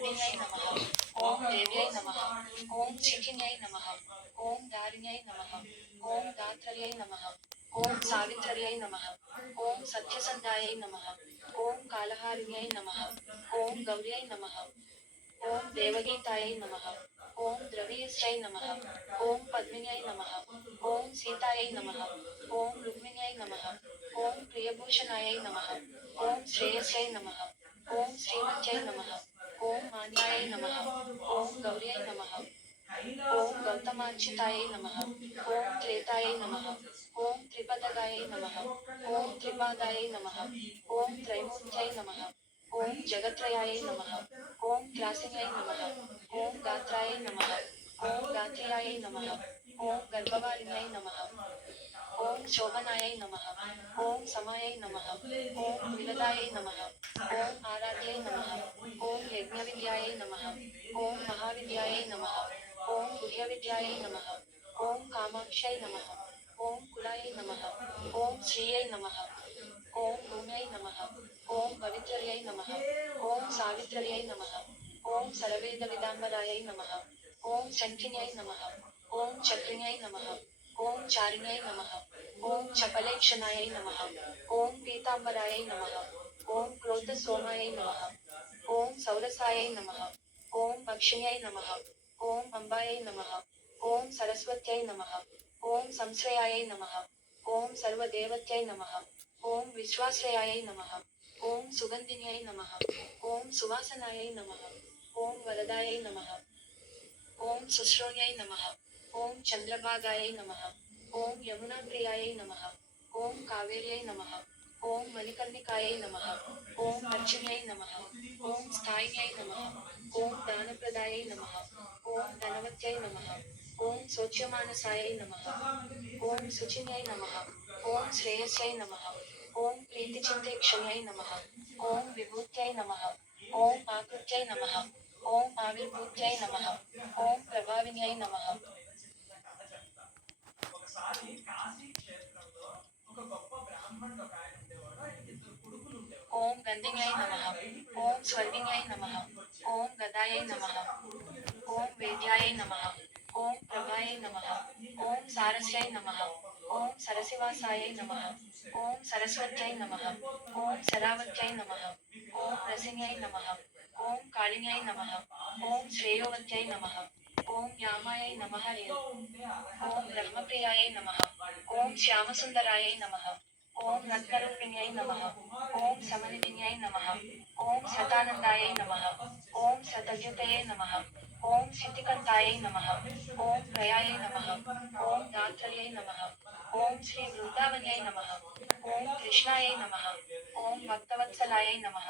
నందిన్యై నమః ఓం దేవ్యై నమః ఓం చికిన్యై నమః ఓం దారిణ్యై నమః ఓం దాత్రయై నమః ఓం సావిత్ర్యై నమః ఓం సత్యసంధాయై నమః ఓం కాలహారిణ్యై నమః ఓం గౌర్యై నమః ఓం దేవగీతాయై నమః ఓం ద్రవీయస్యై నమః ఓం పద్మిన్యై నమః ఓం సీతాయై నమః ఓం రుక్మిణ్యై నమః ఓం ప్రియభూషణాయై నమః ఓం శ్రేయస్యై నమః ఓం శ్రీమత్యై నమః ఓం మాన్యాయై నమః ఓం గౌర్యై నమః ఓం గౌతమార్చితాయై నమః ఓం త్రేతాయై నమః ఓం త్రిపదగాయై నమః ఓం త్రిపాదాయై నమః ఓం త్రైమూర్త్యై నమః ఓం జగత్రయాయై నమః ఓం త్రాసిన్యై నమః ఓం గాత్రాయై నమః ఓం గాత్రియాయై నమః ఓం గర్భవారిణ్యై నమః ఓం శోభనాయై నమః ఓం సమాయై నమః ఓం విలదాయై నమః ఓం ఆరాధ్యై నమః ఓం యజ్ఞవిద్యాయై నమః ఓం మహావిద్యాయై నమః ఓం గుహ్యవిద్యాయై నమః ఓం కామాక్షై నమః ఓం కులాయై నమః ఓం శ్రీయై నమః ఓం భూమ్యై నమః ఓం పవిత్ర్యై నమః ఓం సావిత్ర్యై నమః ఓం సరవేద విదాంబరాయై నమః ఓం శంఖిన్యై నమః ఓం చక్రిణ్యై నమః ఓం చారిణ్యై నమః ఓం చపలేక్షణాయై నమః ఓం పీతాంబరాయై నమః ఓం క్రోధ సోమాయై నమః ఓం సౌరసాయై నమః ఓం పక్షిణ్యై నమః ఓం అంబాయై నమః ఓం సరస్వత్యై నమః ఓం సంశ్రయాయై నమః ఓం సర్వదేవత్యై నమః ఓం విశ్వాశ్రయాయై నమః ఓం సుగంధిన్యై నమః ఓం సువాసనాయై నమః ఓం వరదాయై నమః ఓం సుశ్రోణ్యై నమః ఓం చంద్రభాగాయై నమః ఓం యమునాప్రియాయై నమః ఓం కావేర్యై నమః ఓం మణికర్ణికాయై నమః ఓం లక్ష్మ్యై నమః ఓం స్థాయిన్యై నమః ఓం దానప్రదాయై నమః ఓం ధనవత్యై నమః ఓం శోచ్యమానసాయై నమః ఓం శుచిన్యై నమః ఓం శ్రేయస్యై నమః ఓం ప్రీతిచింతేక్షణ్యై నమః ఓం విభూత్యై నమః ఓం ఆకృత్యై నమః ఓం ఆవిర్భూత్యై నమః ఓం ప్రభావిన్యై నమః ఓం గంధిన్యై నమః ఓం స్వర్గిన్యై నమః ఓం గదాయై నమః ఓం వేద్యాయై నమః ఓం ప్రభాయై నమః ఓం సారస్యై నమః ఓం సరసివాసాయై నమః ఓం సరస్వత్యై నమః ఓం శరావత్యై నమః ఓం రసిన్యై నమః ఓం కాళిన్యై నమః ఓం శ్రేయోవత్యై నమః ఓం యామాయై నమః ఓం బ్రహ్మప్రియాయై నమః ఓం శ్యామసుందరాయై నమః ఓం రత్నరూపిణ్యై నమః ఓం సమనిధిన్యై నమః ఓం సతానందాయై నమః ఓం సతద్యుతయే నమః ఓం సిద్ధికంతాయై నమః ఓం ప్రయాయై నమః ఓం దాత్రయై నమః ఓం శ్రీ వృందావన్యై నమః ఓం కృష్ణాయై నమః ఓం భక్తవత్సలాయై నమః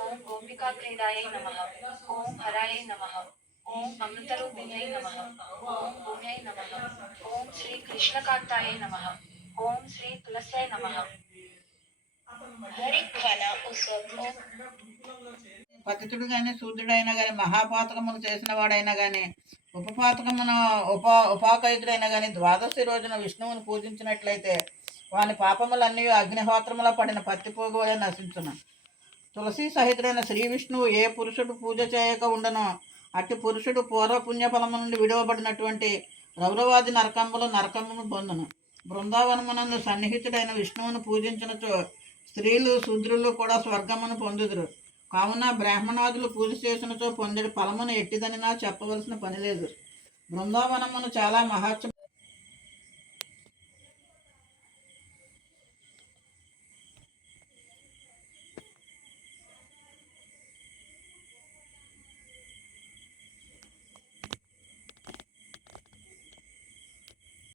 ఓం గోపికాక్రీడాయై నమః ఓం హరాయై నమః ఓం అమృతరూపిణ్యై నమః ఓం భూమ్యై నమః ఓం శ్రీ కృష్ణకాంతాయై నమః ఓం శ్రీ తులస్యై నమః పతితుడు గాని శూద్రుడైనా గాని మహాపాతకమును చేసిన వాడైనా గాని ఉపాకయుతుడైనా గాని ద్వాదశి రోజున విష్ణువుని పూజించినట్లయితే వాని పాపములన్నీ అగ్నిహోత్రములో పడిన పత్తిపోగు వలె నశించును. తులసి సహితుడైన శ్రీ విష్ణువు ఏ పురుషుడు పూజ చేయక ఉండనో అట్టి పురుషుడు పూర్వపుణ్యఫలము నుండి విడువబడినటువంటి రౌరవాది నరకమును పొందును. బృందావనమునందు సన్నిహితుడైన విష్ణువును పూజించినచో స్త్రీలు శూద్రులు కూడా స్వర్గమును పొందుదురు. కావున బ్రాహ్మణాదులు పూజ చేసినచో పొందడి ఫలమును ఎట్టిదనినా చెప్పవలసిన పని లేదు. బృందావనమును చాలా మహత్యం